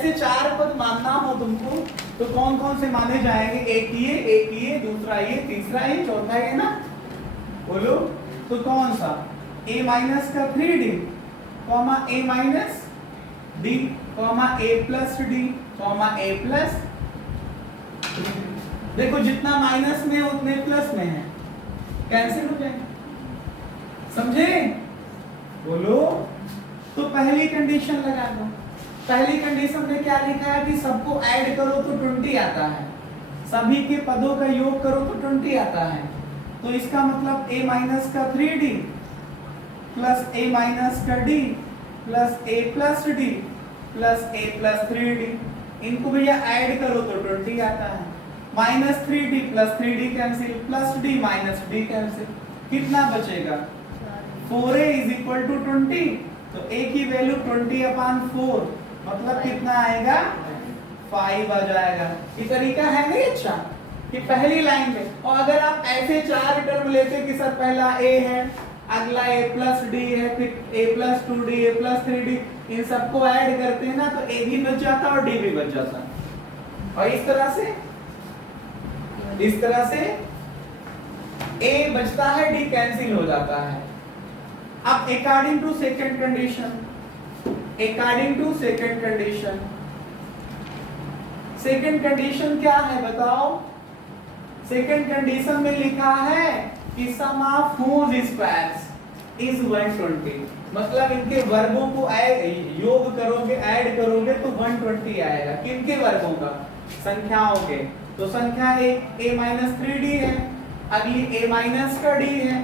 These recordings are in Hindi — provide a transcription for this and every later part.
ऐसे चार पद मानना हो तुमको तो कौन कौन से माने जाएंगे? एक ये, दूसरा ये, तीसरा ये, चौथा ये ना, बोलो तो कौन सा? a माइनस का 3d comma a minus d comma a plus d comma a plus. देखो जितना माइनस में उतने प्लस में है, कैंसिल हो जाएंगे, समझे? बोलो। तो पहली कंडीशन लगा दो। पहली कंडीशन में क्या लिखा है कि सबको ऐड करो तो 20 आता है, सभी के पदों का योग करो तो 20 आता है। तो इसका मतलब a माइनस का 3d प्लस a माइनस का d plus a plus d plus a plus 3d, इनको भैया ऐड करो तो 20 आता है। Minus 3d plus 3d cancel, plus d minus d cancel, कितना बचेगा? 4a इज इक्वल टू 20, तो a की वैल्यू 20/4 मतलब कितना आएगा? 5 आ जाएगा। ये तरीका है नहीं अच्छा कि पहली लाइन में, और अगर आप ऐसे चार टर्म लेते कि सर पहला a है, अगला a प्लस d है, फिर a plus 2d, a plus 3d, इन सबको ऐड करते हैं ना तो a भी बच जाता और d भी बच जाता। और इस तरह से a बचता है, d कैंसिल हो जाता है। अब अकॉर्डिंग टू सेकंड कंडीशन क्या है बताओ? सेकंड कंडीशन में लिखा है कि सम ऑफ होज स्क्वायर्स इज 120, मतलब इनके वर्गों को योग करोगे, ऐड करोगे तो 120 आएगा। किनके वर्गों का? संख्याओं के। तो संख्या एक a माइनस 3d है, अगली a माइनस का d है,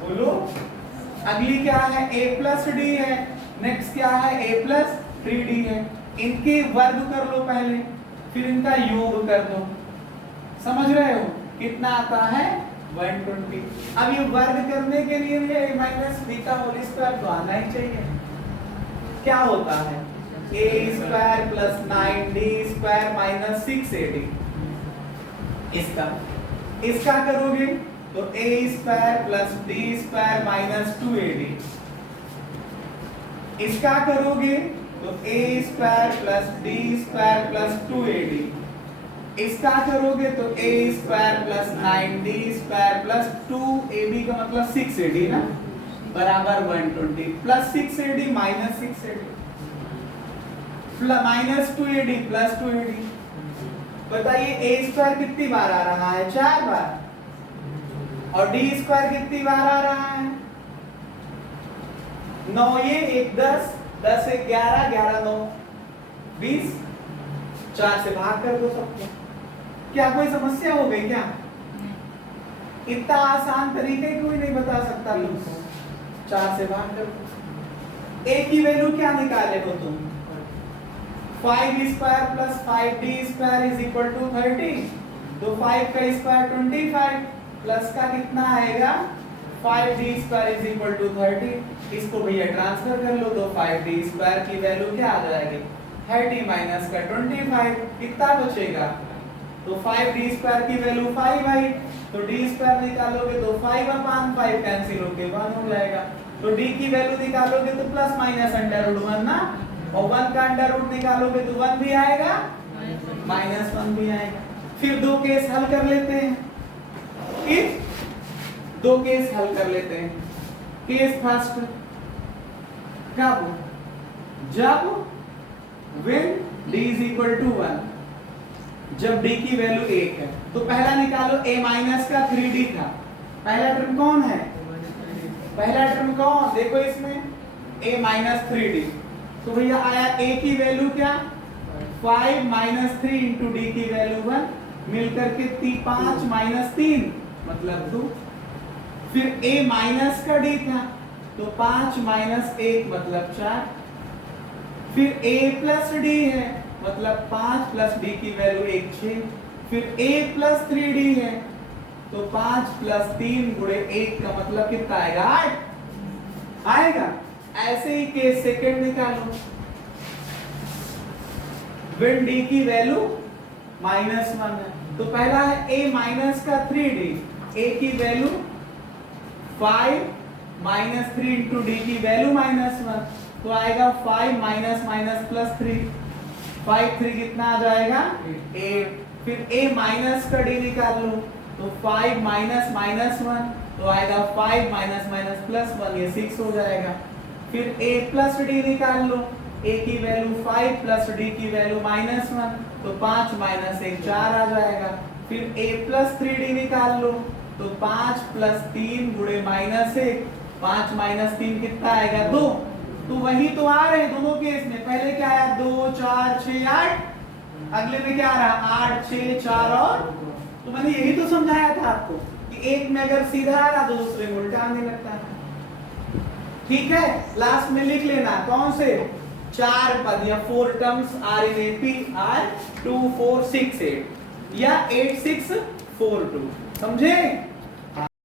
बोलो। अगली क्या है? a प्लस d है, नेक्स्ट क्या है? a प्लस 3d है। इनके वर्ग कर लो पहले, फिर इनका योग कर दो। समझ रहे हो? कितना आता है? 120। अब ये वर्ग करने के लिए भी a माइनस b का होल स्क्वायर तो आना ही चाहिए। क्या होता है? a square plus 9d square minus 6ad। इसका करोगे तो a square plus d square minus 2ad। इसका करोगे तो a square plus d square plus 2ad। इसका करोगे तो a square plus 9d square plus 2ab का मतलब 6ad ना, बराबर 120 plus 6ad minus 6ad minus 2ad plus 2ad। बताइए a स्क्वायर कितनी बार आ रहा है? 4 बार। और d स्क्वायर कितनी बार आ रहा है? 9 ये 1 10, 10 1 11, 11 9 20, 4 से भाग कर दो सबको। क्या कोई समस्या हो गई क्या? इतना आसान तरीके कोई नहीं बता सकता तुमको। 4 से भाग कर दो। a की वैल्यू क्या निकाले हो तुम? 5 square plus 5d square is equal to 30। तो 5 का स्क्वायर 25 प्लस का कितना आएगा? 5d square is equal to 30। इसको भैया ट्रांसफर कर लो तो 5d स्क्वायर की वैल्यू क्या आ जाएगी? 30 माइनस का 25, कितना बचेगा? तो 5d स्क्वायर की वैल्यू 5 आई, तो d स्क्वायर निकालोगे तो 5/5 कैंसिल होके 1 हो जाएगा। तो d की वैल्यू निकालोगे तो प्लस माइनस अंडर रूट 1 ना, और 1 का अंडर रूट निकालोगे तो 1 भी आएगा, माइनस 1 भी आएगा। फिर दो केस हल कर लेते हैं। दो केस हल कर लेते हैं। केस फर्स्ट, कब? जब when d is equal to 1, जब d की वैल्यू 1 है। तो पहला निकालो, a माइनस का 3d था। पहला टर्म कौन है? पहला टर्म कौन? देखो इसमें a माइनस 3d। तो भैया आया a की वैल्यू क्या? 5 माइनस 3 इंटू डी की वैल्यू 1, मिलकर के 5 माइनस 3 मतलब 2। फिर a माइनस का d था, तो 5 माइनस 1 मतलब 4। फिर a प्लस d है, मतलब 5 प्लस d की वैल्यू 1 6। फिर a प्लस 3d है, तो 5 प्लस 3 गुणे 1 का मतलब कितना आएगा? 8 आएगा। ऐसे ही केस सेकंड निकालो, when d की वैल्यू -1 है। तो पहला है a माइनस का 3d, a की वैल्यू 5 माइनस 3 इंटू डी की वैल्यू -1, तो आएगा 5 माइनस माइनस प्लस 3। 5 3 कितना आ जाएगा 8। फिर a माइनस का d निकाल लो तो 5 माइनस माइनस 1 तो आएगा 5 माइनस माइनस प्लस 1 ये 6 हो जाएगा। फिर a प्लस d निकाल लो, a की वैल्यू 5 प्लस d की वैल्यू माइनस 1 तो 5 माइनस 1 4 आ जाएगा। फिर a प्लस 3d निकाल लो तो 5 प्लस 3 गुणे माइनस 1 5 माइनस 3 कितना आएगा 2। तो वही तो आ रहे हैं दोनों केस में, पहले क्या आया 2 4 6 8, अगले में क्या आ रहा 8 6 4 और। तो मैंने यही तो समझाया था आपको कि एक में अगर सीधा आ रहा तो दूसरे में उल्टा आने लगता है। ठीक है, लास्ट में लिख लेना कौन से 4 पद या 4 terms are in AP are 2 4 6 8 या 8 6 4 2, समझे।